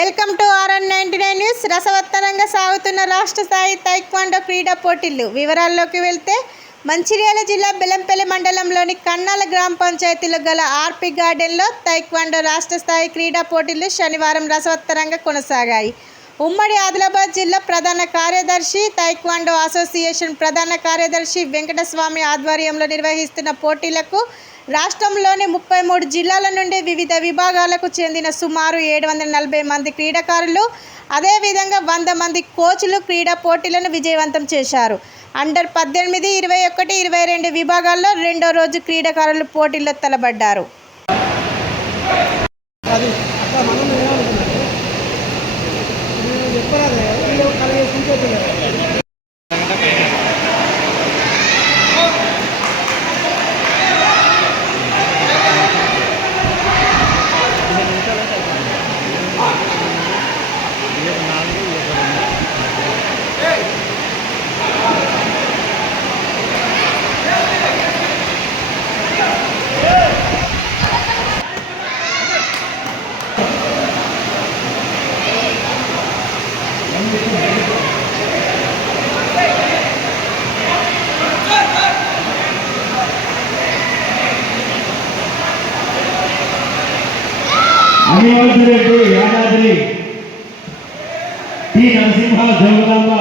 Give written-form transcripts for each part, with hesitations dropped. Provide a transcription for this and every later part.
Welcome to RN99 news. రసవత్తరంగా సాగుతున్న రాష్ట్ర స్థాయి తైక్వాండో క్రీడా పోటీలు వివరాల్లోకి వెళ్తే మంచిర్యాల జిల్లా బెల్లంపల్లి మండలంలోని కన్నాల గ్రామ పంచాయతీలో గల ఆర్పి గార్డెన్లో తైక్వాండో రాష్ట్ర స్థాయి క్రీడా పోటీలు శనివారం రసవత్తరంగా కొనసాగాయి. ఉమ్మడి ఆదిలాబాద్ జిల్లా ప్రధాన కార్యదర్శి, తైక్వాండో అసోసియేషన్ ప్రధాన కార్యదర్శి వెంకటస్వామి ఆధ్వర్యంలో నిర్వహిస్తున్న పోటీలకు రాష్ట్రంలోని 33 జిల్లాల నుండి వివిధ విభాగాలకు చెందిన సుమారు 740 మంది క్రీడాకారులు, అదేవిధంగా 100 మంది కోచ్లు క్రీడా పోటీలను విజయవంతం చేశారు. అండర్ 18, 21, 22 విభాగాల్లో రెండో రోజు క్రీడాకారులు పోటీల్లో తలబడ్డారు. అనివార్యుడు యాదాద్రి టి నరసింహ జోగులాంబ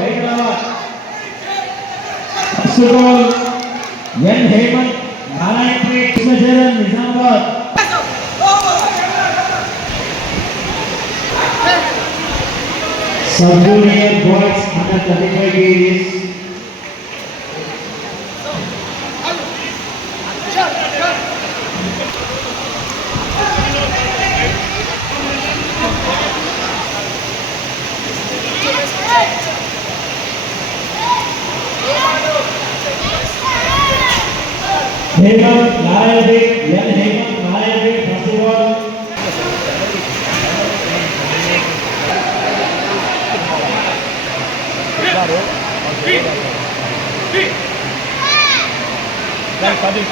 హైదరాబాద్ సుగోల్ N Hemanth Narayanpet Krishnacharan Nizamabad Sub-junior boys under 35 years. Hemant Narayanpet, N. Hemant Narayanpet, first of all. Dan tadi